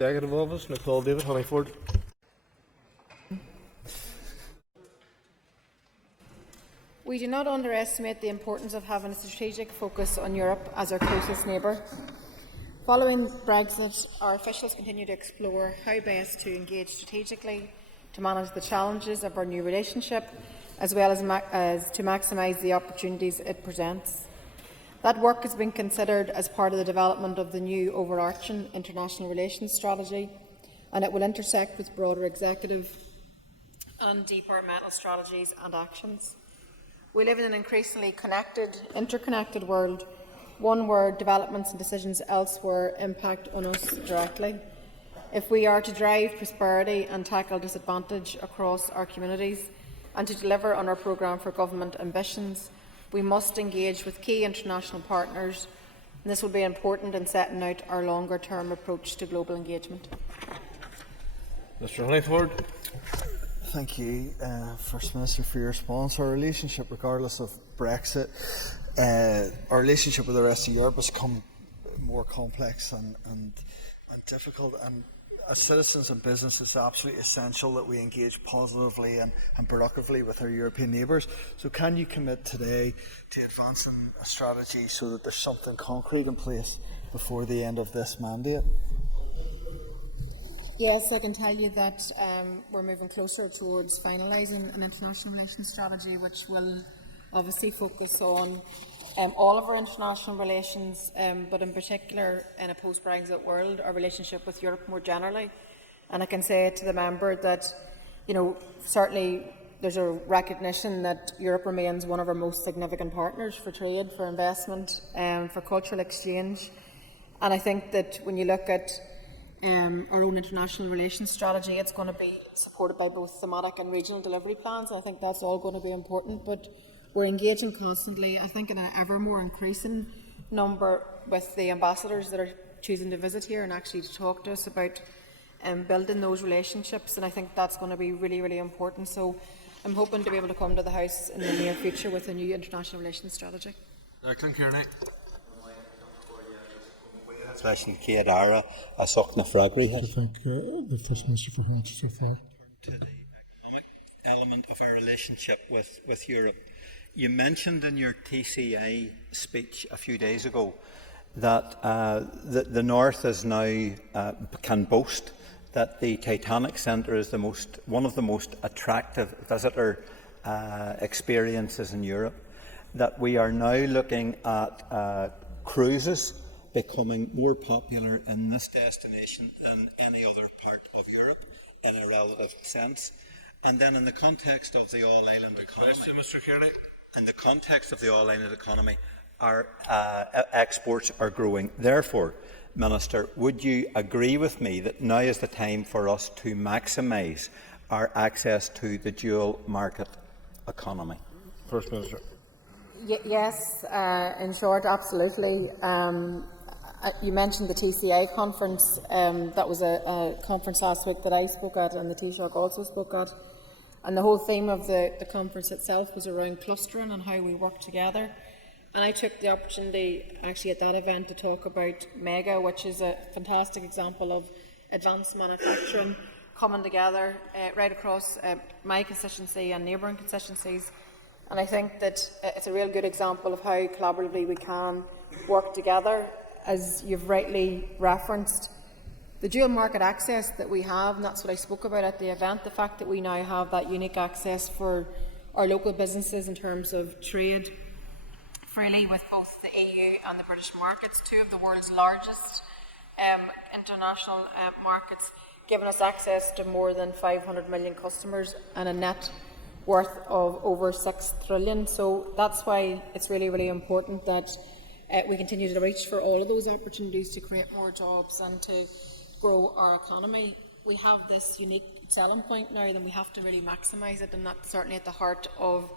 Executive Office, Nicole David Honeyford. We do not underestimate the importance of having a strategic focus on Europe as our closest neighbour. Following Brexit, our officials continue to explore how best to engage strategically to manage the challenges of our new relationship, as well as to maximise the opportunities it presents. That work has been considered as part of the development of the new overarching international relations strategy, and it will intersect with broader executive and departmental strategies and actions. We live in an increasingly interconnected world, one where developments and decisions elsewhere impact on us directly. If we are to drive prosperity and tackle disadvantage across our communities and to deliver on our programme for government ambitions, we must engage with key international partners, and this will be important in setting out our longer-term approach to global engagement. Mr Honeyford. Thank you, First Minister, for your response. Our relationship, regardless of Brexit, our relationship with the rest of Europe has become more complex and difficult. And as citizens and businesses, it's absolutely essential that we engage positively and productively with our European neighbours. So can you commit today to advancing a strategy so that there's something concrete in place before the end of this mandate? Yes, I can tell you that we're moving closer towards finalising an international relations strategy, which will obviously focus on all of our international relations, but in particular in a post-Brexit world, our relationship with Europe more generally. And I can say to the member that, certainly there's a recognition that Europe remains one of our most significant partners for trade, for investment, for cultural exchange. And I think that when you look at our own international relations strategy, it's going to be supported by both thematic and regional delivery plans. I think that's all going to be important, but we're engaging constantly, I think, in an ever more increasing number with the ambassadors that are choosing to visit here and actually to talk to us about building those relationships, and I think that's going to be really, really important. So I'm hoping to be able to come to the House in the near future with a new international relations strategy. Declan Kearney. Especially Kiadara, a Sochna Fragri. I thank the First Minister for her answer so far. To the economic element of our relationship with Europe. You mentioned in your TCA speech a few days ago that the North is now can boast that the Titanic Centre is one of the most attractive visitor experiences in Europe. That we are now looking at cruises becoming more popular in this destination than any other part of Europe in a relative sense. And then in the context of the all-island economy, Mr Kearney. in the context of the all-island economy, our exports are growing. Therefore, Minister, would you agree with me that now is the time for us to maximise our access to the dual market economy? First Minister. Yes, in short, absolutely. You mentioned the TCA conference. That was a conference last week that I spoke at, and the Taoiseach also spoke at. And the whole theme of the conference itself was around clustering and how we work together. And I took the opportunity, actually, at that event to talk about MEGA, which is a fantastic example of advanced manufacturing coming together right across my constituency and neighbouring constituencies. And I think that it's a real good example of how collaboratively we can work together. As you've rightly referenced, the dual market access that we have, and that's what I spoke about at the event, the fact that we now have that unique access for our local businesses in terms of trade freely with both the EU and the British markets, two of the world's largest international markets, giving us access to more than 500 million customers and a net worth of over 6 trillion. So that's why it's really, really important that we continue to reach for all of those opportunities to create more jobs and to grow our economy. We have this unique selling point now, then we have to really maximise it, and that's certainly at the heart of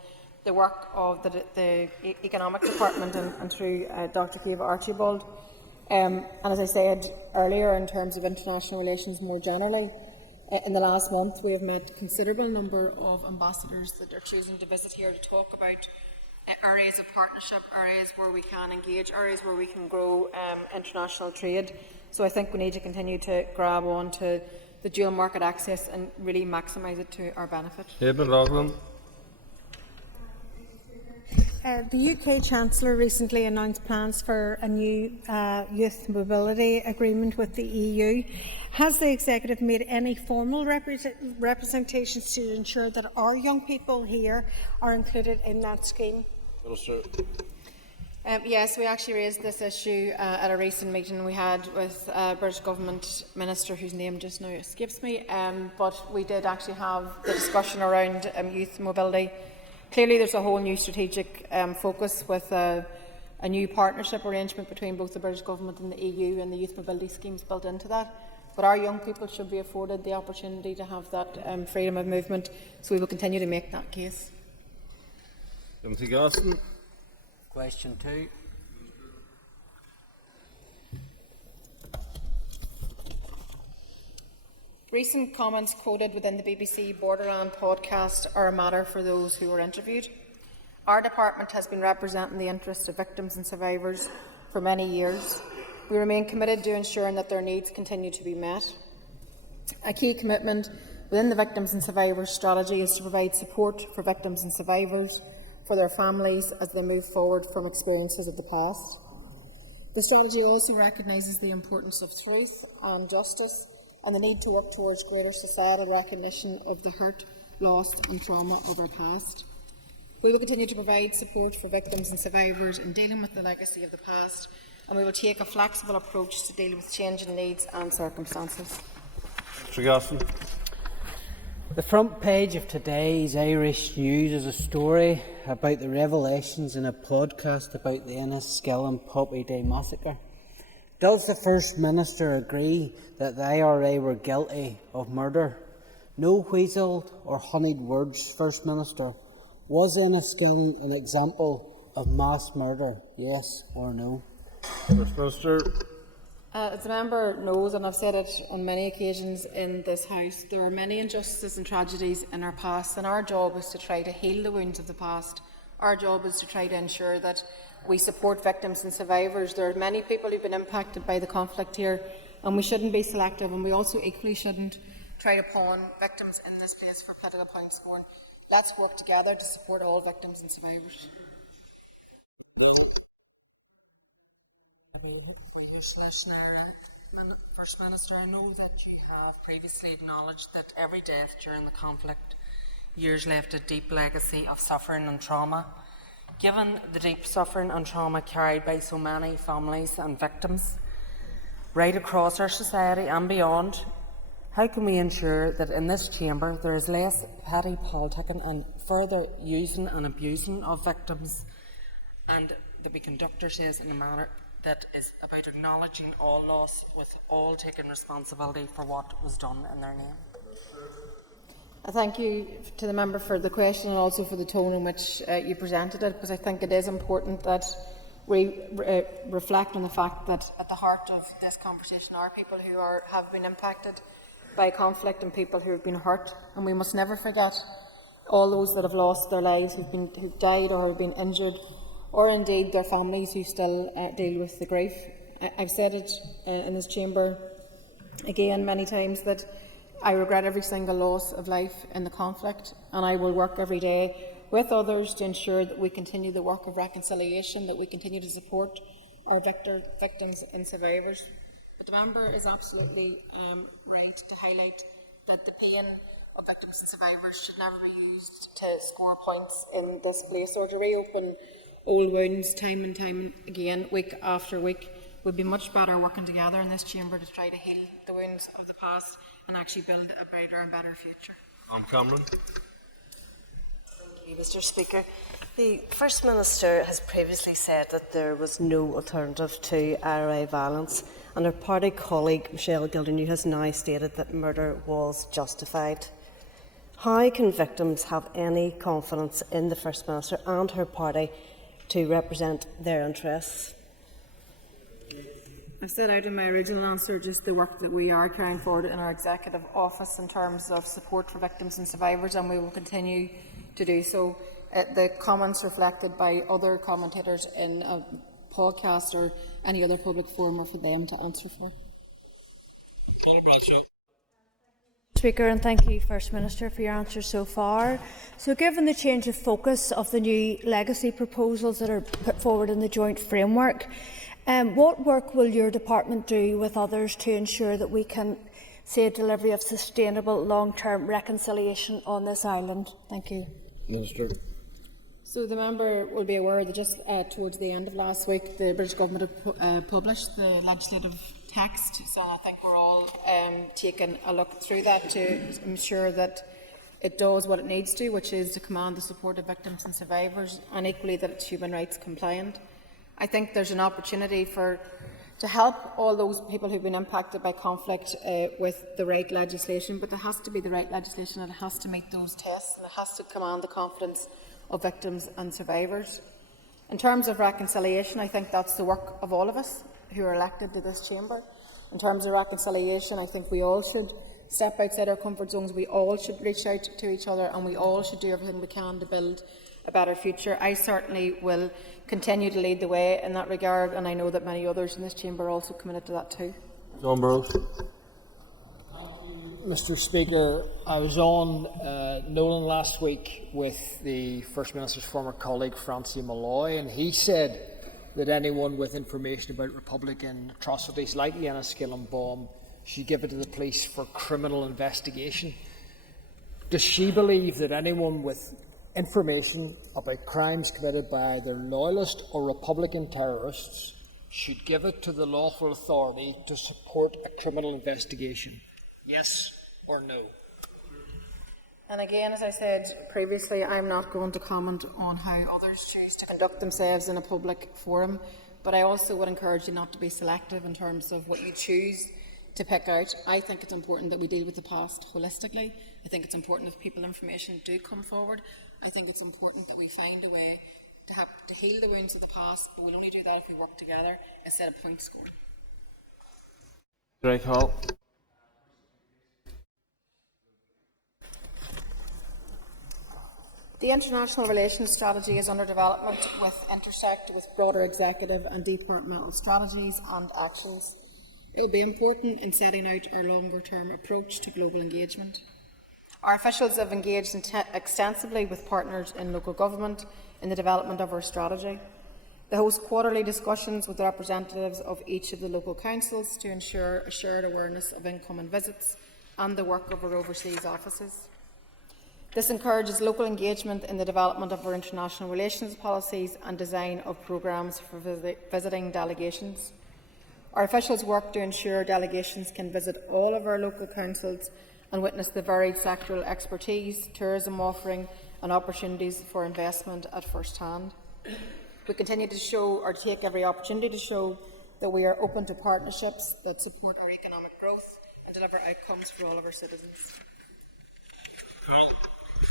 the work of the Economic Department and through Dr. Kiva Archibald. And as I said earlier, in terms of international relations more generally, in the last month we have met a considerable number of ambassadors that are choosing to visit here to talk about areas of partnership, areas where we can engage, areas where we can grow international trade. So I think we need to continue to grab on to the dual market access and really maximise it to our benefit. Eben Loughlin. The UK Chancellor recently announced plans for a new youth mobility agreement with the EU. Has the Executive made any formal representations to ensure that our young people here are included in that scheme? Minister. Yes, we actually raised this issue at a recent meeting we had with a British Government Minister whose name just now escapes me, but we did actually have the discussion around youth mobility. Clearly there's a whole new strategic focus with a new partnership arrangement between both the British Government and the EU, and the youth mobility schemes built into that. But our young people should be afforded the opportunity to have that freedom of movement, so we will continue to make that case. Timothy Gaston. Question 2. Recent comments quoted within the BBC Borderland podcast are a matter for those who were interviewed. Our department has been representing the interests of victims and survivors for many years. We remain committed to ensuring that their needs continue to be met. A key commitment within the Victims and Survivors strategy is to provide support for victims and survivors, for their families as they move forward from experiences of the past. The strategy also recognises the importance of truth and justice, and the need to work towards greater societal recognition of the hurt, loss and trauma of our past. We will continue to provide support for victims and survivors in dealing with the legacy of the past, and we will take a flexible approach to deal with changing needs and circumstances. Mr. Gaston. The front page of today's Irish News is a story about the revelations in a podcast about the Enniskillen Poppy Day massacre. Does the First Minister agree that the IRA were guilty of murder? No weaseled or honeyed words, First Minister. Was Enniskillen an example of mass murder, yes or no? First Minister. As the member knows, and I've said it on many occasions in this House, there are many injustices and tragedies in our past, and our job is to try to heal the wounds of the past. Our job is to try to ensure that we support victims and survivors. There are many people who've been impacted by the conflict here, and we shouldn't be selective, and we also equally shouldn't try to pawn victims in this place for political point scoring. Let's work together to support all victims and survivors. First Minister, I know that you have previously acknowledged that every death during the conflict years left a deep legacy of suffering and trauma. Given the deep suffering and trauma carried by so many families and victims right across our society and beyond, how can we ensure that in this chamber there is less petty politicking and further using and abusing of victims, and that we conduct ourselves in a manner that is about acknowledging all loss, with all taking responsibility for what was done in their name? Thank you to the member for the question, and also for the tone in which you presented it, because I think it is important that we reflect on the fact that at the heart of this conversation are people who have been impacted by conflict and people who have been hurt, and we must never forget all those that have lost their lives, who've died or have been injured, or indeed their families who still deal with the grief. I've said it in this chamber again many times that I regret every single loss of life in the conflict, and I will work every day with others to ensure that we continue the work of reconciliation, that we continue to support our victims and survivors. But the member is absolutely right to highlight that the pain of victims and survivors should never be used to score points in this place or to reopen old wounds time and time again, week after week. We'd be much better working together in this chamber to try to heal the wounds of the past and actually build a brighter and better future. Cameron. Thank you, Mr. Speaker. The First Minister has previously said that there was no alternative to IRA violence, and her party colleague Michelle Gildernew has now stated that murder was justified. How can victims have any confidence in the First Minister and her party to represent their interests? I've set out in my original answer just the work that we are carrying forward in our executive office in terms of support for victims and survivors, and we will continue to do so. the comments reflected by other commentators in a podcast or any other public forum are for them to answer for. Speaker, and thank you, First Minister, for your answers so far. So, given the change of focus of the new legacy proposals that are put forward in the joint framework, what work will your department do with others to ensure that we can see a delivery of sustainable long-term reconciliation on this island? Thank you. Minister. So the member will be aware that just towards the end of last week, the British Government have published the legislative text. So I think we're all taking a look through that to ensure that it does what it needs to, which is to command the support of victims and survivors, and equally that it's human rights compliant. I think there's an opportunity to help all those people who've been impacted by conflict with the right legislation, but it has to be the right legislation and it has to meet those tests and it has to command the confidence of victims and survivors. In terms of reconciliation, I think that's the work of all of us who are elected to this chamber. In terms of reconciliation, I think we all should step outside our comfort zones, we all should reach out to each other, and we all should do everything we can to build a better future. I certainly will continue to lead the way in that regard, and I know that many others in this chamber are also committed to that too. John Burrows. Mr. Speaker, I was on Nolan last week with the First Minister's former colleague Francie Malloy, and he said that anyone with information about Republican atrocities like the Enniskillen bomb should give it to the police for criminal investigation. Does she believe that anyone with information about crimes committed by either loyalist or Republican terrorists should give it to the lawful authority to support a criminal investigation? Yes or no? And again, as I said previously, I'm not going to comment on how others choose to conduct themselves in a public forum, but I also would encourage you not to be selective in terms of what you choose to pick out. I think it's important that we deal with the past holistically. I think it's important if people information do come forward. I think it's important that we find a way to heal the wounds of the past, but we'll only do that if we work together instead of point scoring. Drake Hall. The international relations strategy is under development intersect with broader executive and departmental strategies and actions. It will be important in setting out our longer-term approach to global engagement. Our officials have engaged extensively with partners in local government in the development of our strategy. They host quarterly discussions with representatives of each of the local councils to ensure a shared awareness of incoming visits and the work of our overseas offices. This encourages local engagement in the development of our international relations policies and design of programmes for visiting delegations. Our officials work to ensure delegations can visit all of our local councils and witness the varied sectoral expertise, tourism offering and opportunities for investment at first hand. We continue to show, or take every opportunity to show, that we are open to partnerships that support our economic growth and deliver outcomes for all of our citizens. Well,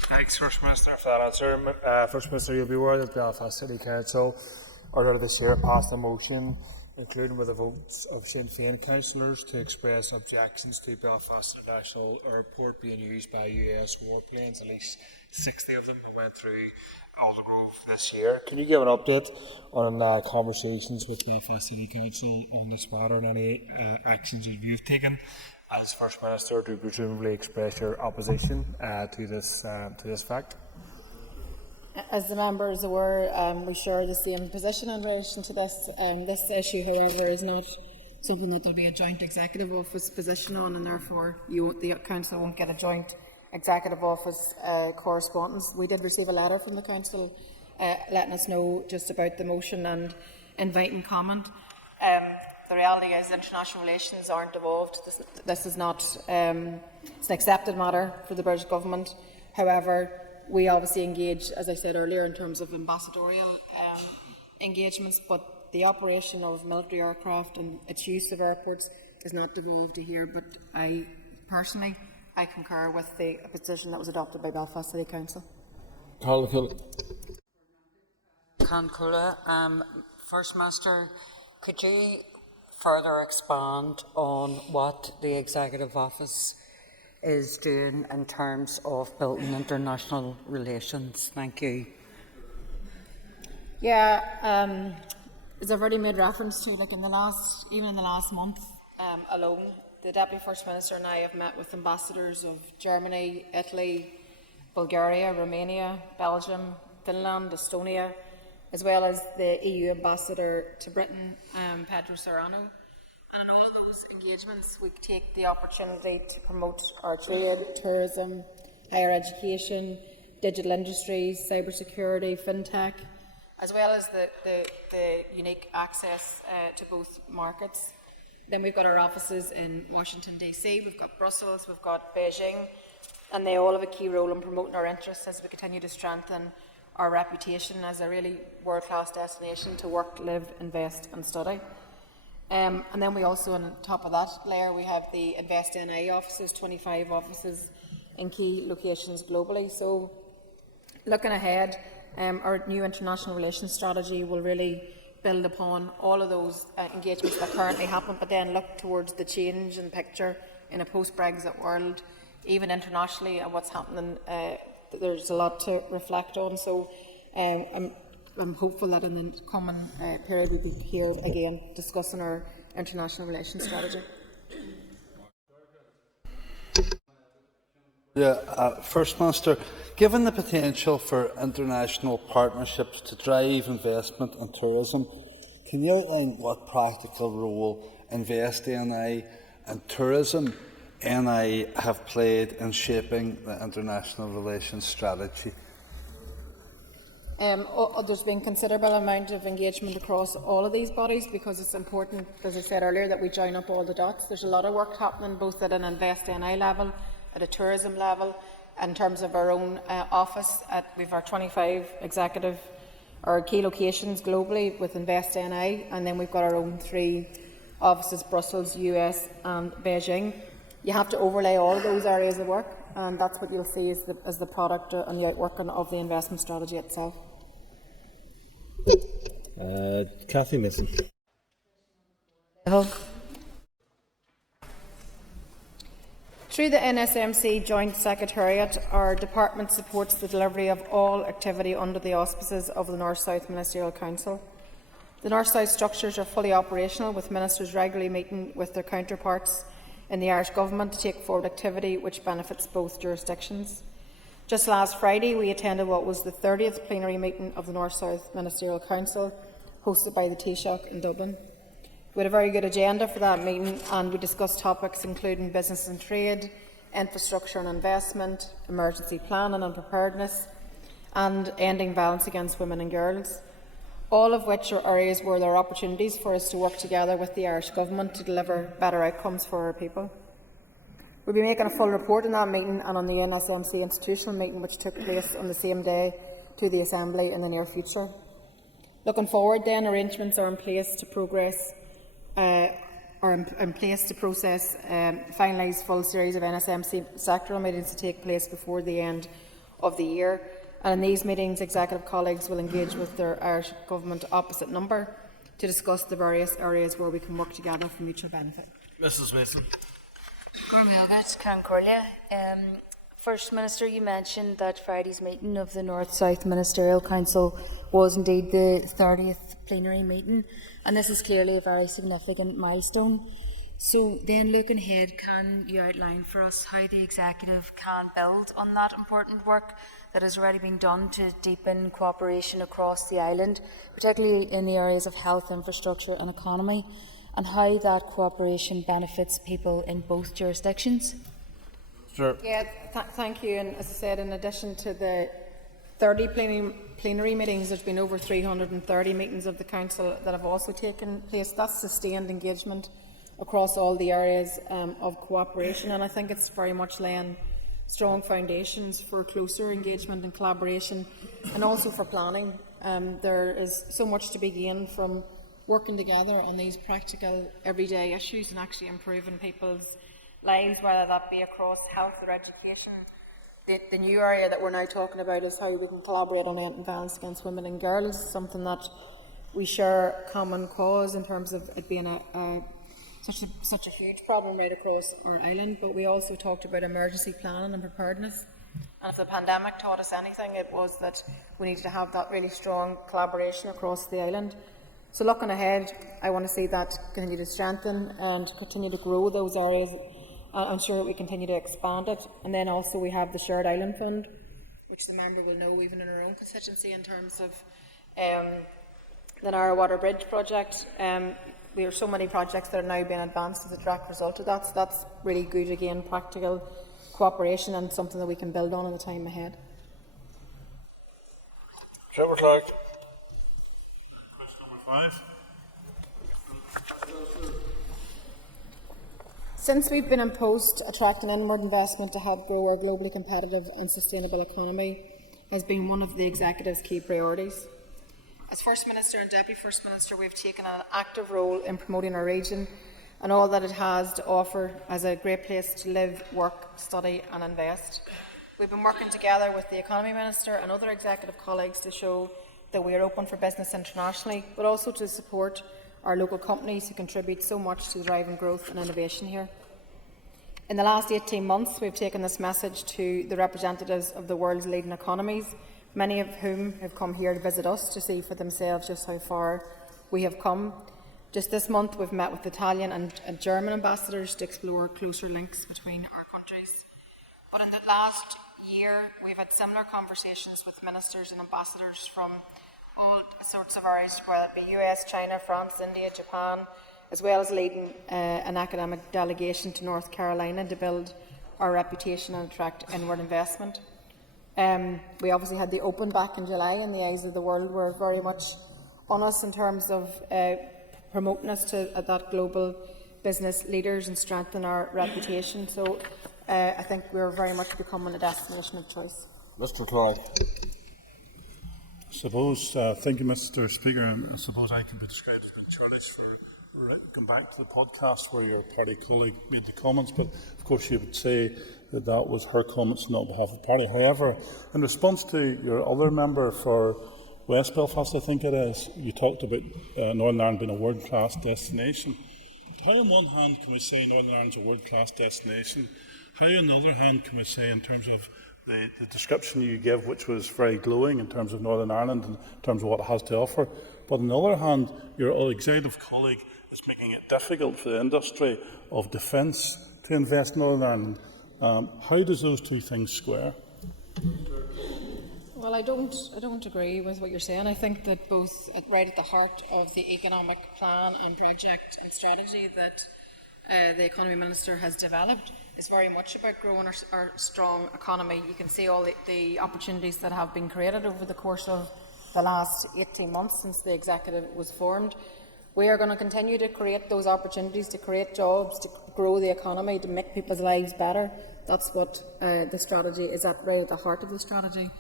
thanks, First Minister, for that answer. First Minister, you'll be aware that Belfast City Council earlier this year passed a motion, including with the votes of Sinn Féin councillors, to express objections to Belfast International Airport being used by US warplanes. At least 60 of them went through Aldergrove this year. Can you give an update on conversations with Belfast City Council on this matter and any actions that you've taken as First Minister to presumably express your opposition to this fact? As the member is aware, we share the same position in relation to this. This issue, however, is not something that there will be a joint executive office position on, and therefore the council won't get a joint executive office correspondence. We did receive a letter from the council letting us know just about the motion and inviting comment. The reality is international relations aren't evolved. This is not it's an accepted matter for the British Government. However, we obviously engage, as I said earlier, in terms of ambassadorial engagements, but the operation of military aircraft and its use of airports is not devolved to here. But I concur with the position that was adopted by Belfast City Council. Cancula, First Minister, could you further expand on what the Executive Office is doing in terms of building international relations? Thank you. Yeah, as I've already made reference to, like even in the last month alone, the Deputy First Minister and I have met with ambassadors of Germany, Italy, Bulgaria, Romania, Belgium, Finland, Estonia, as well as the EU ambassador to Britain, Pedro Serrano. And in all of those engagements, we take the opportunity to promote our trade, tourism, higher education, digital industries, cybersecurity, fintech, as well as the unique access to both markets. Then we've got our offices in Washington DC, we've got Brussels, we've got Beijing, and they all have a key role in promoting our interests as we continue to strengthen our reputation as a really world-class destination to work, live, invest and study. And then we also, on top of that layer, we have the Invest NI offices, 25 offices in key locations globally. So looking ahead, our new international relations strategy will really build upon all of those engagements that currently happen, but then look towards the change in picture in a post-Brexit world, even internationally, and what's happening. There's a lot to reflect on. So I'm hopeful that in the coming period we'll be here again discussing our international relations strategy. First Minister, given the potential for international partnerships to drive investment in tourism, can you outline what practical role Invest NI and Tourism NI have played in shaping the international relations strategy? There's been considerable amount of engagement across all of these bodies because it's important, as I said earlier, that we join up all the dots. There's a lot of work happening both at an Invest NI level, at a tourism level, in terms of our own office. We've our 25 executive or key locations globally with Invest NI, and then we've got our own 3 offices, Brussels, US and Beijing. You have to overlay all of those areas of work, and that's what you'll see as the product and the outworking of the investment strategy itself. Kathy Mason. Through the NSMC Joint Secretariat, our department supports the delivery of all activity under the auspices of the North-South Ministerial Council. The North-South structures are fully operational, with ministers regularly meeting with their counterparts in the Irish Government to take forward activity which benefits both jurisdictions. Just last Friday, we attended what was the 30th plenary meeting of the North-South Ministerial Council, hosted by the Taoiseach in Dublin. We had a very good agenda for that meeting, and we discussed topics including business and trade, infrastructure and investment, emergency planning and preparedness, and ending violence against women and girls, all of which are areas where there are opportunities for us to work together with the Irish Government to deliver better outcomes for our people. We'll be making a full report on that meeting and on the NSMC institutional meeting, which took place on the same day, to the Assembly in the near future. Looking forward then, arrangements are in place to progress finalise full series of NSMC sectoral meetings to take place before the end of the year. And in these meetings, executive colleagues will engage with their Irish Government opposite number to discuss the various areas where we can work together for mutual benefit. Mrs Mason. First Minister, you mentioned that Friday's meeting of the North-South Ministerial Council was indeed the 30th plenary meeting, and this is clearly a very significant milestone. So then, looking ahead, can you outline for us how the Executive can build on that important work that has already been done to deepen cooperation across the island, particularly in the areas of health, infrastructure and economy, and how that cooperation benefits people in both jurisdictions? Sure. Yeah, thank you. And as I said, in addition to the 30 plenary meetings, there's been over 330 meetings of the Council that have also taken place. That's sustained engagement across all the areas of cooperation, and I think it's very much laying strong foundations for closer engagement and collaboration, and also for planning. There is so much to be gained from working together on these practical everyday issues and actually improving people's lives, whether that be across health or education. The new area that we're now talking about is how we can collaborate on ending violence against women and girls, something that we share common cause in terms of it being such a huge problem right across our island. But we also talked about emergency planning and preparedness, And if the pandemic taught us anything, it was that we needed to have that really strong collaboration across the island. So looking ahead, I want to see that continue to strengthen and continue to grow those areas. I'm sure that we continue to expand it. And then also we have the Shared Island Fund, which the member will know even in our own constituency in terms of the Narrow Water Bridge project. We have so many projects that are now being advanced as a direct result of that. So that's really good, again, practical cooperation and something that we can build on in the time ahead. Trevor Clark. Question number 5. Since we've been in post, attracting inward investment to help grow our globally competitive and sustainable economy has been one of the Executive's key priorities. As First Minister and Deputy First Minister, we've taken an active role in promoting our region and all that it has to offer as a great place to live, work, study and invest. We've been working together with the Economy Minister and other Executive colleagues to show that we are open for business internationally, but also to support our local companies who contribute so much to driving growth and innovation here. In the last 18 months, we've taken this message to the representatives of the world's leading economies, many of whom have come here to visit us to see for themselves just how far we have come. Just this month, we've met with Italian and German ambassadors to explore closer links between our countries. But in the last year, we've had similar conversations with ministers and ambassadors from all sorts of areas, whether it be US, China, France, India, Japan, as well as leading an academic delegation to North Carolina to build our reputation and attract inward investment. We obviously had the Open back in July, and the eyes of the world were very much on us in terms of promoting us to that global business leaders and strengthen our reputation. So I think we're very much becoming a destination of choice. Mr. Clark. Thank you, Mr. Speaker. I suppose I can be described as being churlish for going back to the podcast where your party colleague made the comments, but of course you would say that that was her comments, not on behalf of the party. However, in response to your other member for West Belfast, I think it is, you talked about Northern Ireland being a world-class destination. How on one hand can we say Northern Ireland's a world-class destination? How on the other hand can we say, in terms of the description you give, which was very glowing in terms of Northern Ireland and in terms of what it has to offer, but on the other hand, your executive colleague is making it difficult for the industry of defence to invest in Northern Ireland. How does those two things square? Well, I don't agree with what you're saying. I think that both right at the heart of the economic plan and project and strategy that the Economy Minister has developed is very much about growing our strong economy. You can see all the opportunities that have been created over the course of the last 18 months since the Executive was formed. We are going to continue to create those opportunities, to create jobs, to grow the economy, to make people's lives better. That's what the strategy is right at the heart of the strategy.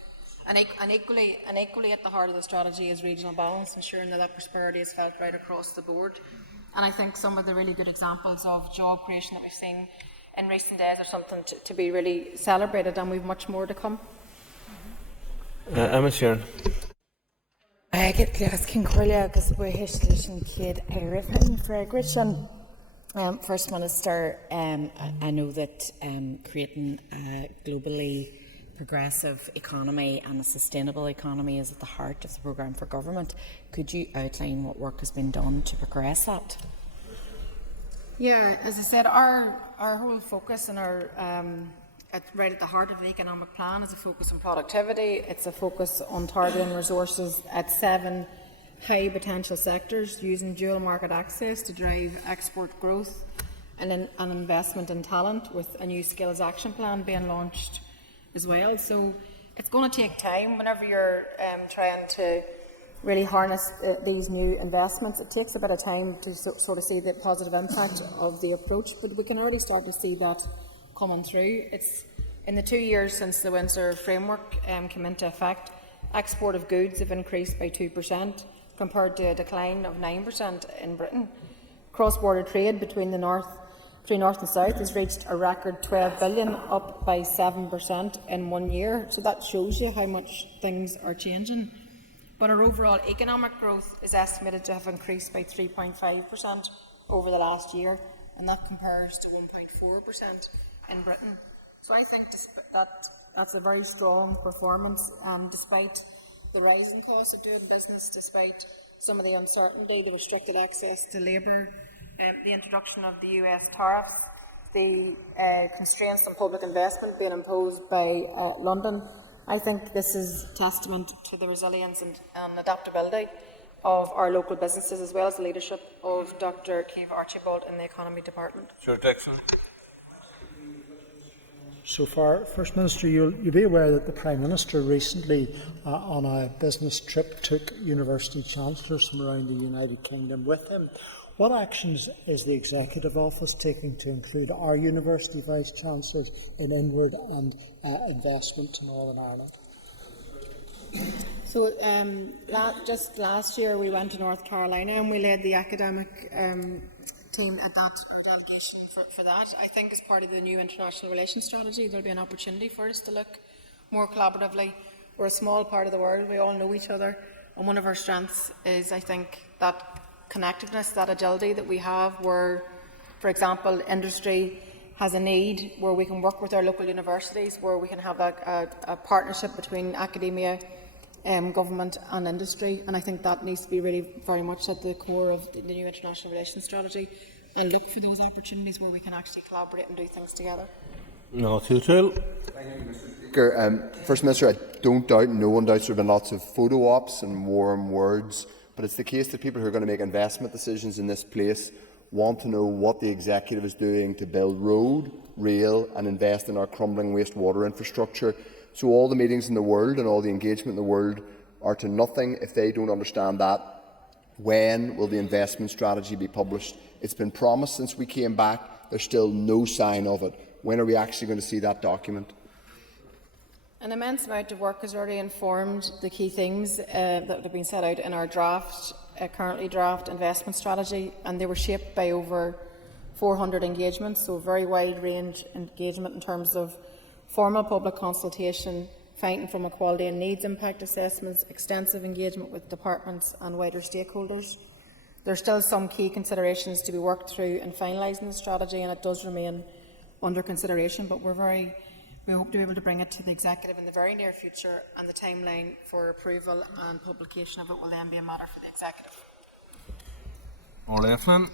And equally at the heart of the strategy is regional balance, ensuring that prosperity is felt right across the board. And I think some of the really good examples of job creation that we've seen in recent days are something to be really celebrated, and we've much more to come. Emma Sheeran. Get glas cyn chwilio agus bwy hysglis yn cyd Arif yn Fregwich. First Minister, I know that creating a globally progressive economy and a sustainable economy is at the heart of the programme for government. Could you outline what work has been done to progress that? Yeah, as I said, our whole focus and our right at the heart of the economic plan is a focus on productivity. It's a focus on targeting resources at 7 high potential sectors, using dual market access to drive export growth and an investment in talent, with a new skills action plan being launched as well. So it's going to take time whenever you're trying to really harness these new investments. It takes a bit of time to sort of see the positive impact of the approach, but we can already start to see that coming through. It's in the 2 years since the Windsor Framework came into effect, export of goods have increased by 2% compared to a decline of 9% in Britain. Cross-border trade between North and South has reached a record 12 billion, up by 7% in 1 year. So that shows you how much things are changing. But our overall economic growth is estimated to have increased by 3.5% over the last year, and that compares to 1.4% in Britain. So I think that's a very strong performance, despite the rising cost of doing business, despite some of the uncertainty, the restricted access to labour, the introduction of the US tariffs, the constraints on public investment being imposed by London. I think this is testament to the resilience and adaptability of our local businesses, as well as the leadership of Dr. Keith Archibald in the Economy Department. Sure, Dixon. So far, First Minister, you'll be aware that the Prime Minister recently, on a business trip, took university chancellors from around the United Kingdom with him. What actions is the Executive Office taking to include our university vice-chancellors in inward and investment to Northern Ireland? So just last year we went to North Carolina and we led the academic team at that, our delegation for that. I think as part of the new international relations strategy there'll be an opportunity for us to look more collaboratively. We're a small part of the world, we all know each other, and one of our strengths is, I think, that connectiveness, that agility that we have where, for example, industry has a need where we can work with our local universities, where we can have a partnership between academia, government and industry, and I think that needs to be really very much at the core of the new international relations strategy, and look for those opportunities where we can actually collaborate and do things together. No, too true. First Minister, I don't doubt, no one doubts there have been lots of photo ops and warm words, but it's the case that people who are going to make investment decisions in this place want to know what the Executive is doing to build road, rail and invest in our crumbling wastewater infrastructure. So all the meetings in the world and all the engagement in the world are to nothing if they don't understand that. When will the investment strategy be published? It's been promised since we came back. There's still no sign of it. When are we actually going to see that document? An immense amount of work has already informed the key themes that have been set out in our currently draft investment strategy, and they were shaped by over 400 engagements, so a very wide range engagement in terms of formal public consultation, finding from equality and needs impact assessments, extensive engagement with departments and wider stakeholders. There are still some key considerations to be worked through in finalising the strategy, and it does remain under consideration, but we hope to be able to bring it to the Executive in the very near future, and the timeline for approval and publication of it will then be a matter for the Executive. Orla Flynn.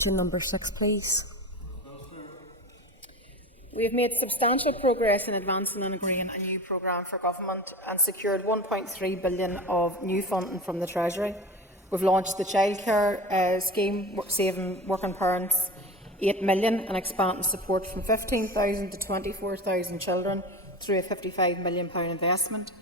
To number 6, please. We have made substantial progress in advancing and agreeing a new programme for government and secured £1.3 billion of new funding from the Treasury. We've launched the childcare scheme, saving working parents £8 million and expanding support from 15,000 to 24,000 children through a £55 million investment.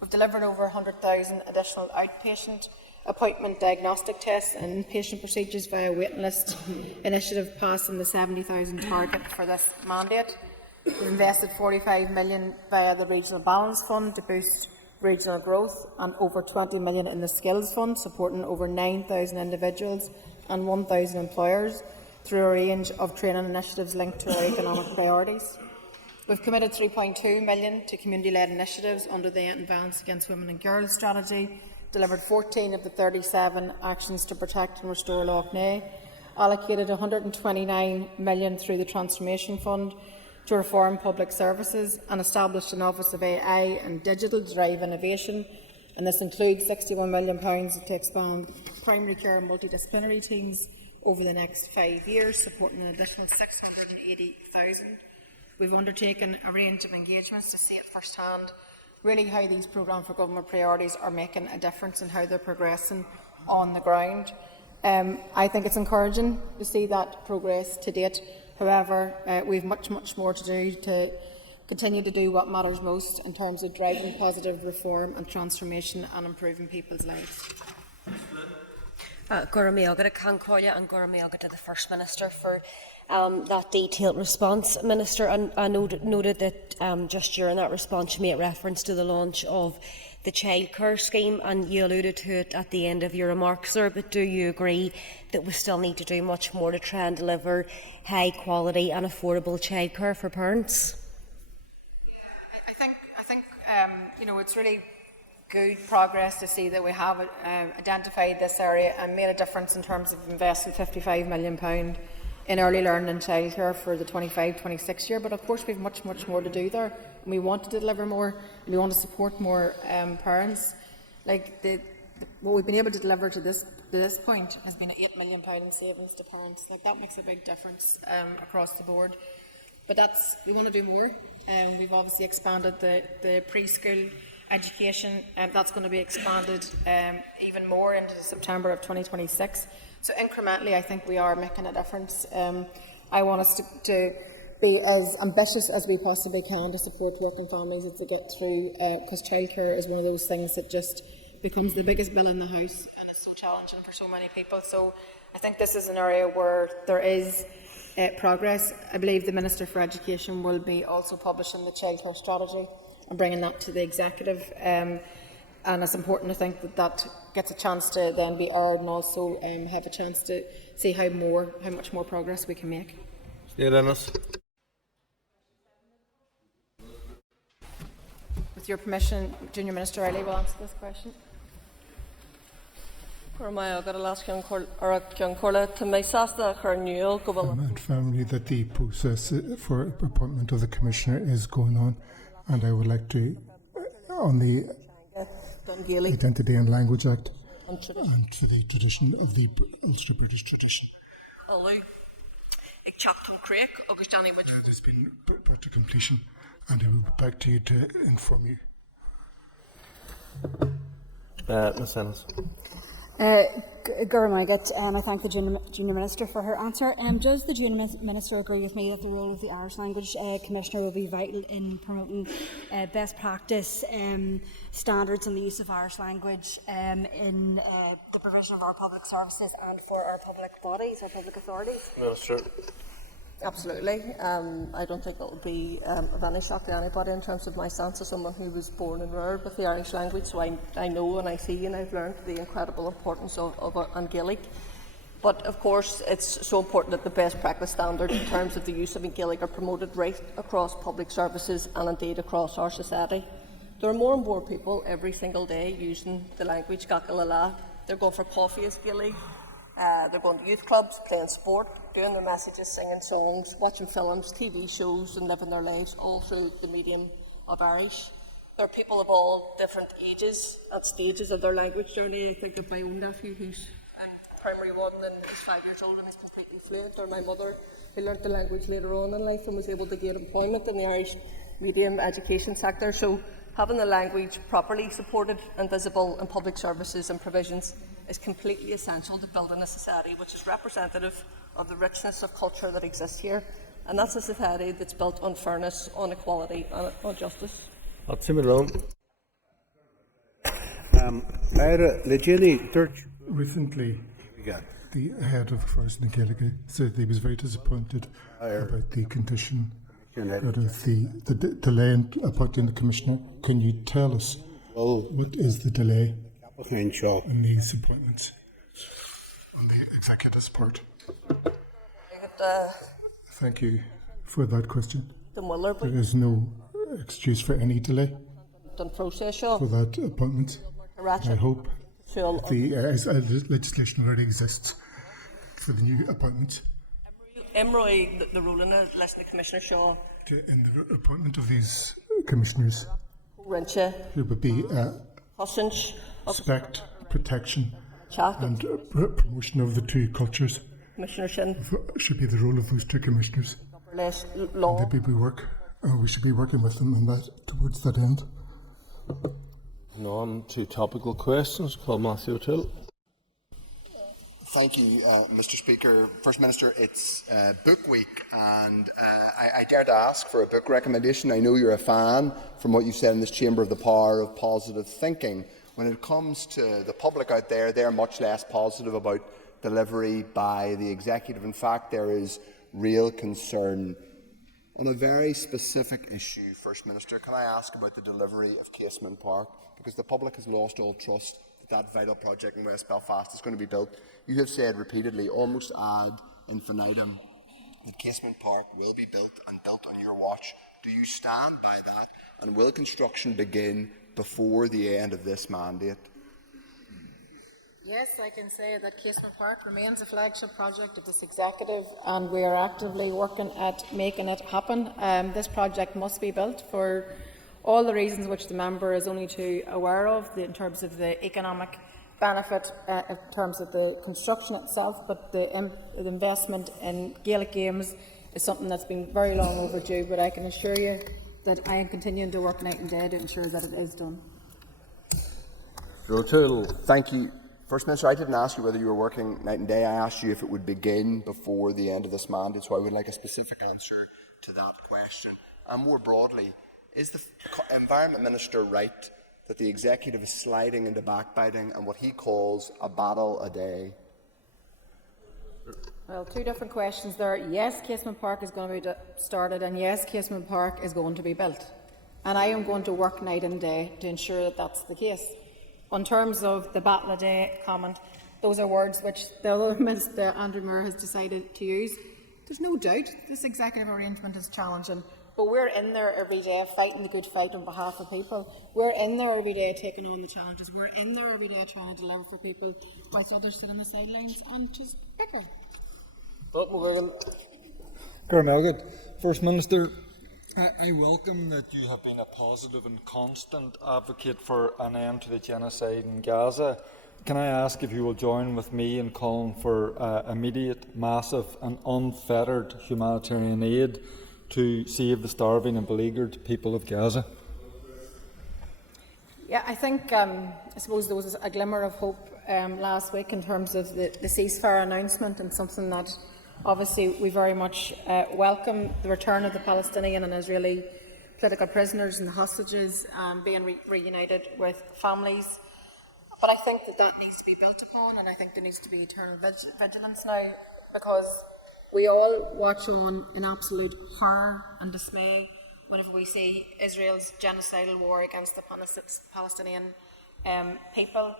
We've delivered over 100,000 additional outpatient appointment diagnostic tests and inpatient procedures via waiting list initiative, passing the 70,000 target for this mandate. We've invested £45 million via the Regional Balance Fund to boost regional growth, and over £20 million in the Skills Fund, supporting over 9,000 individuals and 1,000 employers through a range of training initiatives linked to our economic priorities. We've committed £3.2 million to community-led initiatives under the Violence Against Women and Girls strategy, delivered 14 of the 37 actions to protect and restore Lough Neagh, allocated £129 million through the Transformation Fund to reform public services, and established an Office of AI and Digital to drive innovation. And this includes £61 million to expand primary care and multidisciplinary teams over the next 5 years, supporting an additional 680,000. We've undertaken a range of engagements to see at first hand really how these programme for government priorities are making a difference and how they're progressing on the ground. I think it's encouraging to see that progress to date. However, we have much more to do to continue to do what matters most in terms of driving positive reform and transformation and improving people's lives. Gora Míoga to Cancoya and Gora Míoga to the First Minister for that detailed response. Minister, I noted that just during that response you made reference to the launch of the childcare scheme, and you alluded to it at the end of your remarks there, but do you agree that we still need to do much more to try and deliver high quality and affordable childcare for parents? I think it's really good progress to see that we have identified this area and made a difference in terms of investing £55 million in early learning and childcare for the 25-26 year, but of course we have much more to do there, and we want to deliver more, and we want to support more parents. Like what we've been able to deliver to this point has been £8 million in savings to parents. Like that makes a big difference across the board. But we want to do more. We've obviously expanded the preschool education, and that's going to be expanded even more into September of 2026. So incrementally, I think we are making a difference. I want us to be as ambitious as we possibly can to support working families as they get through, because childcare is one of those things that just becomes the biggest bill in the house, and it's so challenging for so many people. So I think this is an area where there is progress. I believe the Minister for Education will be also publishing the childcare strategy and bringing that to the executive. And it's important to think that gets a chance to then be aired and also have a chance to see how much more progress we can make. With your permission, Junior Minister Riley will answer this question. I'm family that the process for appointment of the Commissioner is going on, and I would like to, on the Identity and Language Act and to the tradition of the Ulster British tradition. It has been brought to completion, and I will be back to you to inform you. Ms. Ennis. Gurmaigat, I thank the Junior Minister for her answer. Does the Junior Minister agree with me that the role of the Irish Language Commissioner will be vital in promoting best practice standards on the use of Irish language in the provision of our public services and for our public bodies, our public authorities? Minister. Absolutely. I don't think it will be of any shock to anybody in terms of my stance as someone who was born and reared with the Irish language, so I know and I see and I've learned the incredible importance of an Gaelic. But of course it's so important that the best practice standards in terms of the use of Gaelic are promoted right across public services and indeed across our society. There are more and more people every single day using the language Gakalala. They're going for coffee as Gaelic. They're going to youth clubs, playing sport, doing their messages, singing songs, watching films, TV shows and living their lives all through the medium of Irish. There are people of all different ages and stages of their language journey. I think of my own nephew who's in primary 1 and is 5 years old and is completely fluent, or my mother who learnt the language later on in life and was able to gain employment in the Irish medium education sector. So having the language properly supported and visible in public services and provisions is completely essential to building a society which is representative of the richness of culture that exists here. And that's a society that's built on fairness, on equality and on justice. Recently, the head of First Gaelic said he was very disappointed about the condition out of the delay in appointing the Commissioner. Can you tell us what is the delay in these appointments on the executive's part? Thank you for that question. There is no excuse for any delay for that appointment. I hope the legislation already exists for the new appointments. Imroy, the rule in the list of Commissioner Shaw. In the appointment of these commissioners, there would be respect, protection, and promotion of the two cultures. Should be the role of those two commissioners. We should be working with them in towards that end. On to topical questions. Call Matthew O'Toole. Thank you, Mr. Speaker. First Minister, it's book week, and I dare to ask for a book recommendation. I know you're a fan, from what you've said in this chamber, of the power of positive thinking. When it comes to the public out there, they're much less positive about delivery by the executive. In fact, there is real concern on a very specific issue. First Minister, can I ask about the delivery of Casement Park? Because the public has lost all trust that vital project in West Belfast is going to be built. You have said repeatedly, almost ad infinitum, that Casement Park will be built and built on your watch. Do you stand by that? And will construction begin before the end of this mandate? Yes, I can say that Casement Park remains a flagship project of this executive, and we are actively working at making it happen. This project must be built for all the reasons which the member is only too aware of, in terms of the economic benefit, in terms of the construction itself, but the investment in Gaelic games is something that's been very long overdue, but I can assure you that I am continuing to work night and day to ensure that it is done. O'Toole, thank you. First Minister, I didn't ask you whether you were working night and day. I asked you if it would begin before the end of this mandate, so I would like a specific answer to that question. And more broadly, is the Environment Minister right that the executive is sliding into backbiting and what he calls a battle a day? Well, two different questions there. Yes, Casement Park is going to be started, and yes, Casement Park is going to be built. And I am going to work night and day to ensure that that's the case. In terms of the battle a day comment, those are words which the other Minister, Andrew Muir, has decided to use. There's no doubt this executive arrangement is challenging, but we're in there every day fighting the good fight on behalf of people. We're in there every day taking on the challenges. We're in there every day trying to deliver for people, whilst others sit on the sidelines and just bicker. Gurmelgad, First Minister, I welcome that you have been a positive and constant advocate for an end to the genocide in Gaza. Can I ask if you will join with me in calling for immediate, massive and unfettered humanitarian aid to save the starving and beleaguered people of Gaza? Yeah, I think, I suppose there was a glimmer of hope last week in terms of the ceasefire announcement, and something that obviously we very much welcome, the return of the Palestinian and Israeli political prisoners and the hostages being reunited with families. But I think that needs to be built upon, and I think there needs to be eternal vigilance now, because we all watch on in absolute horror and dismay whenever we see Israel's genocidal war against the Palestinian people.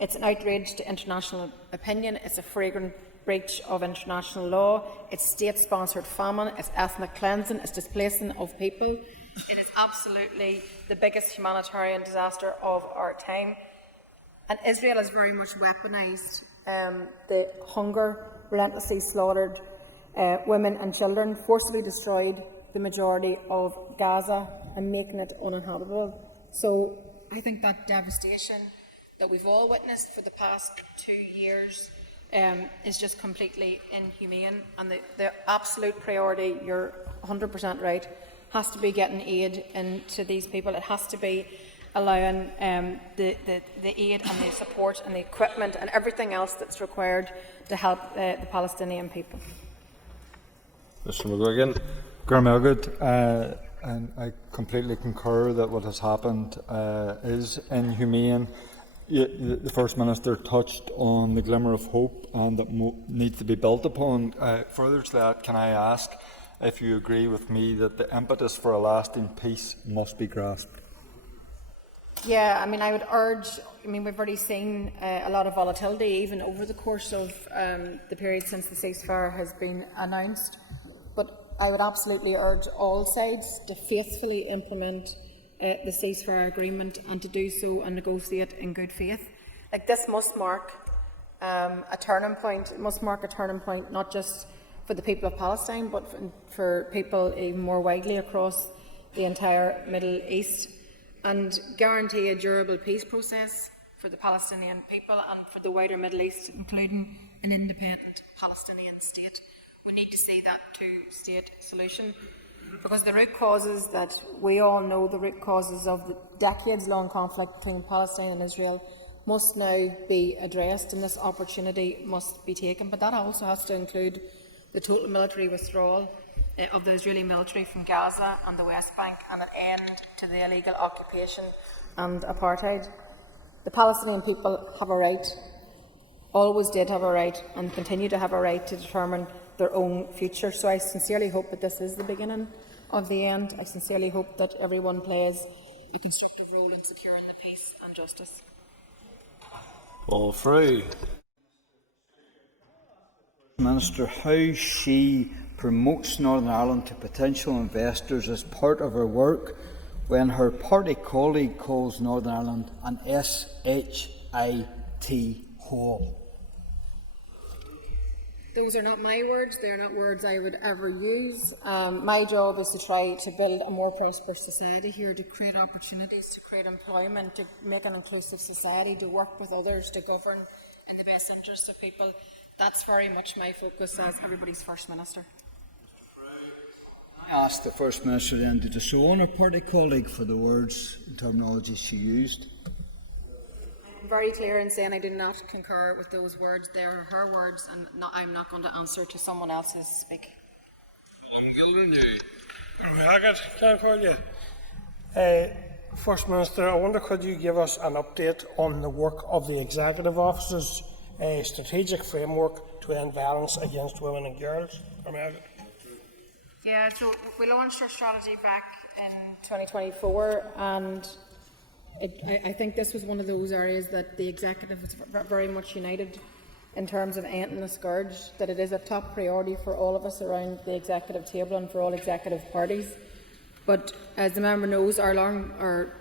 It's an outrage to international opinion. It's a flagrant breach of international law. It's state-sponsored famine. It's ethnic cleansing. It's displacing of people. It is absolutely the biggest humanitarian disaster of our time. And Israel has very much weaponised the hunger, relentlessly slaughtered women and children, forcibly destroyed the majority of Gaza and making it uninhabitable. So I think that devastation that we've all witnessed for the past 2 years is just completely inhumane, and the absolute priority, you're 100% right, has to be getting aid into these people. It has to be allowing the aid and the support and the equipment and everything else that's required to help the Palestinian people. Mr. McGuigan. Gurmelgad, and I completely concur that what has happened is inhumane. The First Minister touched on the glimmer of hope and that needs to be built upon. Further to that, can I ask if you agree with me that the impetus for a lasting peace must be grasped? Yeah, I mean, I would urge, we've already seen a lot of volatility even over the course of the period since the ceasefire has been announced, but I would absolutely urge all sides to faithfully implement the ceasefire agreement, and to do so and negotiate in good faith. This must mark a turning point. It must mark a turning point not just for the people of Palestine, but for people even more widely across the entire Middle East, and guarantee a durable peace process for the Palestinian people and for the wider Middle East, including an independent Palestinian state. We need to see that two-state solution, because the root causes that we all know, the root causes of the decades-long conflict between Palestine and Israel, must now be addressed, and this opportunity must be taken. But that also has to include the total military withdrawal of the Israeli military from Gaza and the West Bank, and an end to the illegal occupation and apartheid. The Palestinian people have a right, always did have a right, and continue to have a right to determine their own future. So I sincerely hope that this is the beginning of the end. I sincerely hope that everyone plays a constructive role in securing the peace and justice. All free. Minister, how she promotes Northern Ireland to potential investors as part of her work when her party colleague calls Northern Ireland an SHIT whole. Those are not my words, they are not words I would ever use. My job is to try to build a more prosperous society here, to create opportunities, to create employment, to make an inclusive society, to work with others, to govern in the best interests of people. That's very much my focus as everybody's First Minister. I asked the First Minister then to disown her party colleague for the words and terminology she used. I'm very clear in saying I do not concur with those words. They are her words, and I'm not going to answer to someone else's speak. First Minister, I wonder could you give us an update on the work of the Executive Office's strategic framework to end violence against women and girls? Yeah, so we launched our strategy back in 2024, and I think this was one of those areas that the Executive was very much united in terms of ending the scourge, that it is a top priority for all of us around the Executive table and for all Executive parties. But as the member knows, our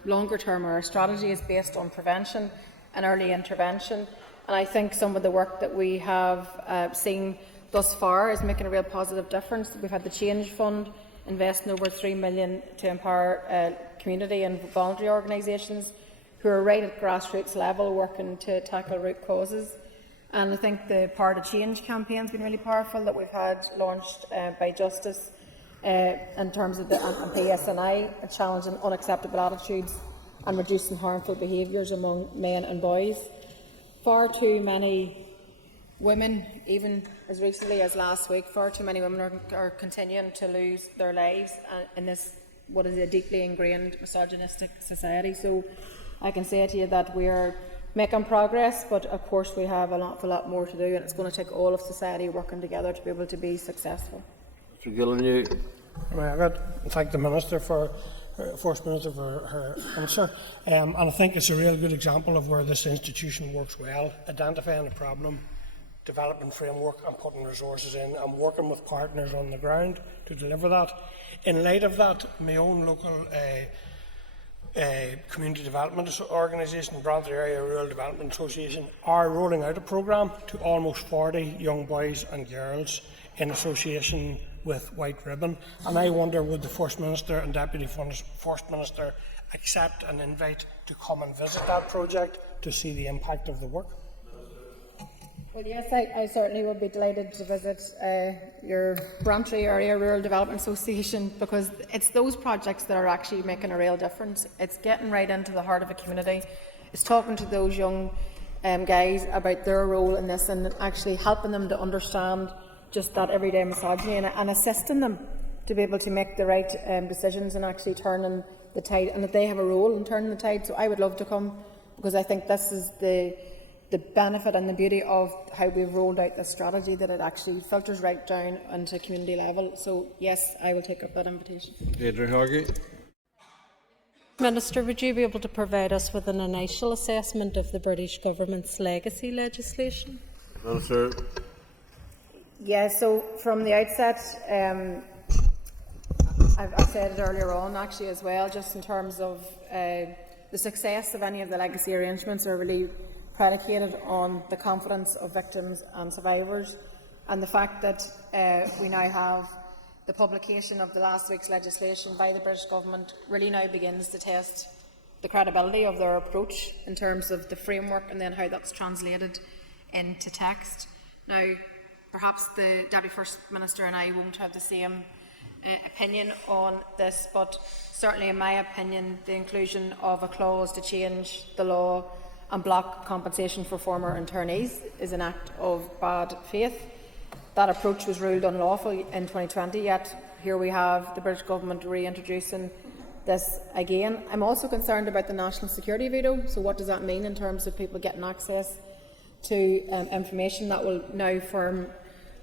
longer term, our strategy is based on prevention and early intervention, and I think some of the work that we have seen thus far is making a real positive difference. We've had the Change Fund investing over $3 million to empower community and voluntary organisations who are right at grassroots level working to tackle root causes. And I think the Power to Change campaign has been really powerful that we've had launched by Justice in terms of the PSNI, challenging unacceptable attitudes and reducing harmful behaviours among men and boys. Far too many women, even as recently as last week, far too many women are continuing to lose their lives in this, what is a deeply ingrained misogynistic society. So I can say to you that we are making progress, but of course we have an awful lot more to do, and it's going to take all of society working together to be able to be successful. Mr. Gillen, I thank the Minister for First Minister for her answer, and I think it's a real good example of where this institution works well, identifying the problem, developing framework and putting resources in and working with partners on the ground to deliver that. In light of that, my own local community development organisation, Brantford Area Rural Development Association, are rolling out a programme to almost 40 young boys and girls in association with White Ribbon. And I wonder, would the First Minister and Deputy First Minister accept an invite to come and visit that project to see the impact of the work? Well, yes, I certainly would be delighted to visit your Brantry Area Rural Development Association, because it's those projects that are actually making a real difference. It's getting right into the heart of a community. It's talking to those young guys about their role in this and actually helping them to understand just that everyday misogyny and assisting them to be able to make the right decisions and actually turning the tide, and that they have a role in turning the tide. So I would love to come, because I think this is the benefit and the beauty of how we've rolled out this strategy, that it actually filters right down into community level. So yes, I will take up that invitation. Deirdre Hoggy. Minister, would you be able to provide us with an initial assessment of the British Government's legacy legislation? Minister. Yeah, so from the outset, I've said it earlier on actually as well, just in terms of the success of any of the legacy arrangements are really predicated on the confidence of victims and survivors, and the fact that we now have the publication of the last week's legislation by the British Government really now begins to test the credibility of their approach in terms of the framework and then how that's translated into text. Now, perhaps the Deputy First Minister and I won't have the same opinion on this, but certainly in my opinion the inclusion of a clause to change the law and block compensation for former internees is an act of bad faith. That approach was ruled unlawful in 2020, yet here we have the British Government reintroducing this again. I'm also concerned about the national security veto. So what does that mean in terms of people getting access to information that will now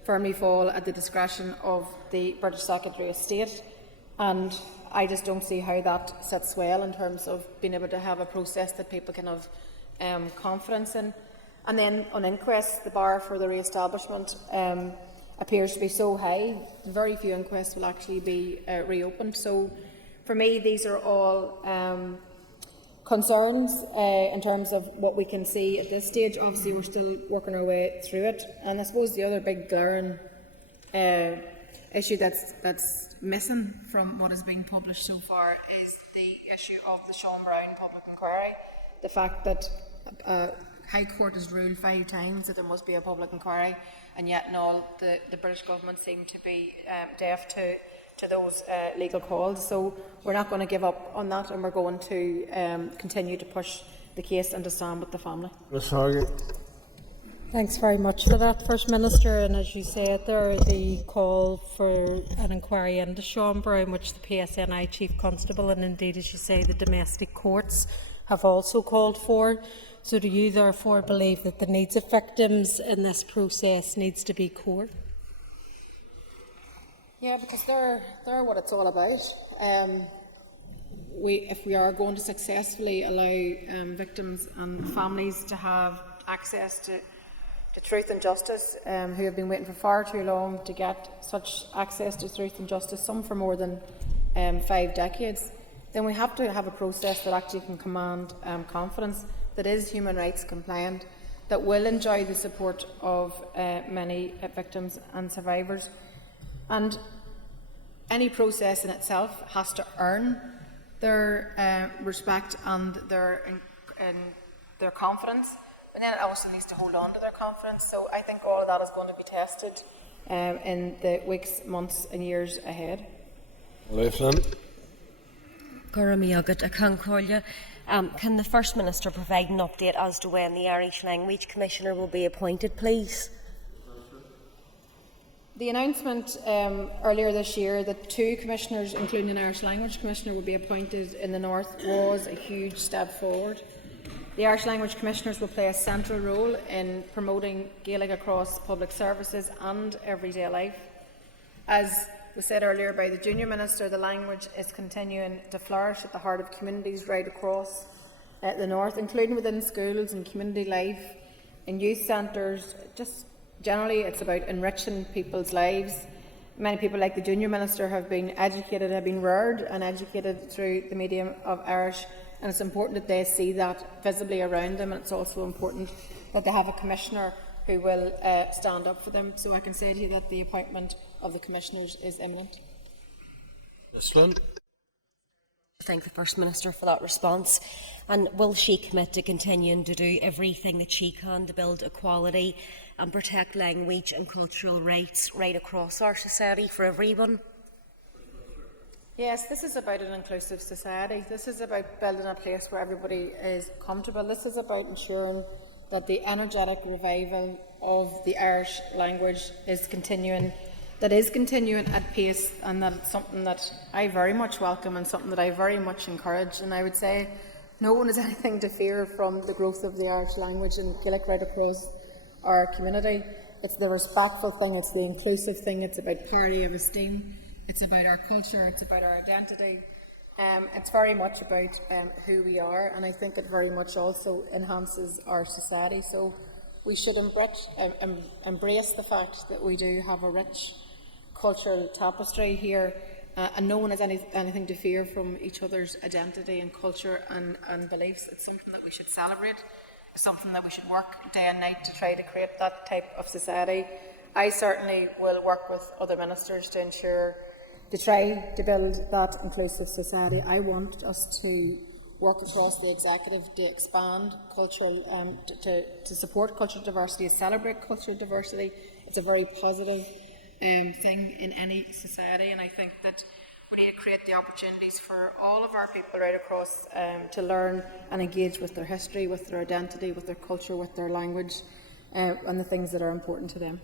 firmly fall at the discretion of the British Secretary of State? And I just don't see how that sits well in terms of being able to have a process that people can have confidence in. And then on inquests, the bar for the re-establishment appears to be so high, very few inquests will actually be reopened. So for me, these are all concerns in terms of what we can see at this stage. Obviously, we're still working our way through it, and I suppose the other big glaring issue that's missing from what is being published so far is the issue of the Sean Brown public inquiry. The fact that High Court has ruled 5 times that there must be a public inquiry, and yet and all the British government seem to be deaf to those legal calls. So we're not going to give up on that, and we're going to continue to push the case and to stand with the family. Ms. Hargett. Thanks very much for that, First Minister. And as you said there, the call for an inquiry into Sean Brown, which the PSNI Chief Constable and indeed, as you say, the domestic courts have also called for. So do you therefore believe that the needs of victims in this process needs to be core? Yeah, because they're what it's all about. If we are going to successfully allow victims and families to have access to truth and justice, who have been waiting for far too long to get such access to truth and justice, some for more than 5 decades, then we have to have a process that actually can command confidence, that is human rights compliant, that will enjoy the support of many victims and survivors. And any process in itself has to earn their respect and their confidence, but then it also needs to hold on to their confidence. So I think all of that is going to be tested in the weeks, months and years ahead. Can the First Minister provide an update as to when the Irish Language Commissioner will be appointed, please? The announcement earlier this year that 2 commissioners, including an Irish Language Commissioner, would be appointed in the North was a huge step forward. The Irish Language Commissioners will play a central role in promoting Gaelic across public services and everyday life. As was said earlier by the Junior Minister, the language is continuing to flourish at the heart of communities right across the North, including within schools and community life, in youth centres. Just generally, it's about enriching people's lives. Many people, like the Junior Minister, have been educated, have been reared and educated through the medium of Irish, and it's important that they see that visibly around them, and it's also important that they have a Commissioner who will stand up for them. So I can say to you that the appointment of the Commissioners is imminent. Thank the First Minister for that response. And will she commit to continuing to do everything that she can to build equality and protect language and cultural rights right across our society for everyone? Yes, this is about an inclusive society. This is about building a place where everybody is comfortable. This is about ensuring that the energetic revival of the Irish language is continuing at pace, and that it's something that I very much welcome and something that I very much encourage. And I would say no one has anything to fear from the growth of the Irish language and Gaelic right across our community. It's the respectful thing, it's the inclusive thing, it's about parity of esteem, it's about our culture, it's about our identity. It's very much about who we are, and I think it very much also enhances our society. So we should embrace the fact that we do have a rich cultural tapestry here, and no one has anything to fear from each other's identity and culture and beliefs. It's something that we should celebrate. It's something that we should work day and night to try to create that type of society. I certainly will work with other ministers to try to build that inclusive society. I want us to work across the executive to expand cultural, to support cultural diversity, to celebrate cultural diversity. It's a very positive thing in any society, and I think that we need to create the opportunities for all of our people right across to learn and engage with their history, with their identity, with their culture, with their language, and the things that are important to them.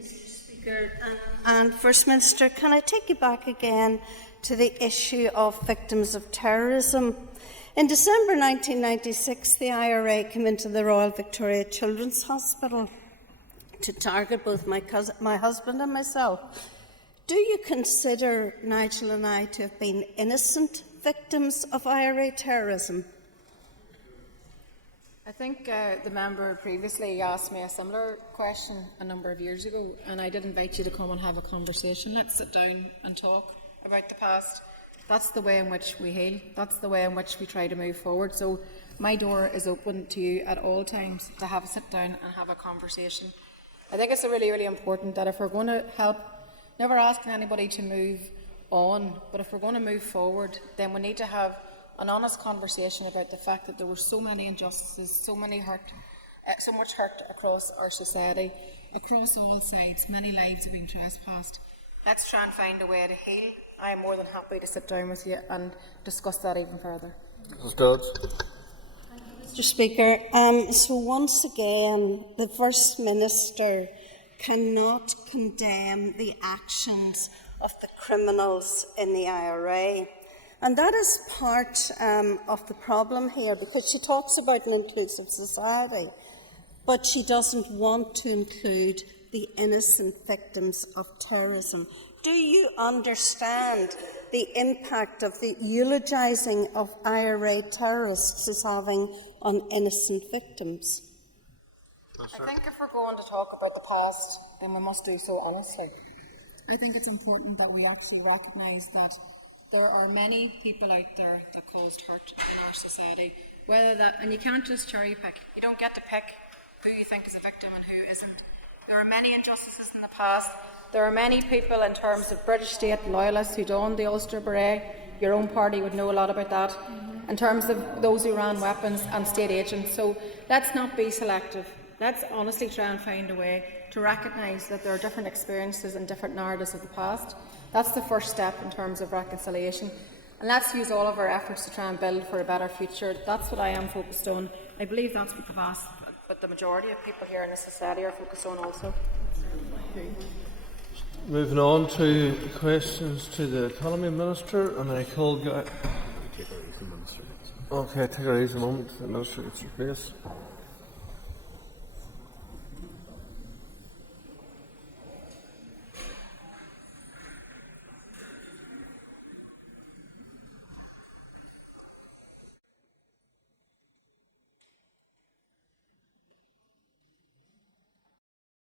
Speaker. And First Minister, can I take you back again to the issue of victims of terrorism? In December 1996, the IRA came into the Royal Victoria Children's Hospital to target both my husband and myself. Do you consider Nigel and I to have been innocent victims of IRA terrorism? I think the member previously asked me a similar question a number of years ago, and I did invite you to come and have a conversation. Let's sit down and talk about the past. That's the way in which we heal. That's the way in which we try to move forward. So my door is open to you at all times to have a sit down and have a conversation. I think it's really, really important that if we're going to help, never asking anybody to move on, but if we're going to move forward, then we need to have an honest conversation about the fact that there were so many injustices, so much hurt across our society, across all sides. Many lives have been trespassed. Let's try and find a way to heal. I am more than happy to sit down with you and discuss that even further. Mr. Speaker, so once again, the First Minister cannot condemn the actions of the criminals in the IRA. And that is part of the problem here, because she talks about an inclusive society, but she doesn't want to include the innocent victims of terrorism. Do you understand the impact of the eulogising of IRA terrorists is having on innocent victims? I think if we're going to talk about the past, then we must do so honestly. I think it's important that we actually recognise that there are many people out there that caused hurt in our society. And you can't just cherry pick. You don't get to pick who you think is a victim and who isn't. There are many injustices in the past. There are many people in terms of British state loyalists who donned the Ulster Beret. Your own party would know a lot about that. In terms of those who ran weapons and state agents. So let's not be selective. Let's honestly try and find a way to recognise that there are different experiences and different narratives of the past. That's the first step in terms of reconciliation. And let's use all of our efforts to try and build for a better future. That's what I am focused on. I believe that's what the majority of people here in the society are focused on also. Moving on to questions to the Economy Minister, and I call... Okay, take it easy a moment. The Minister gets your place.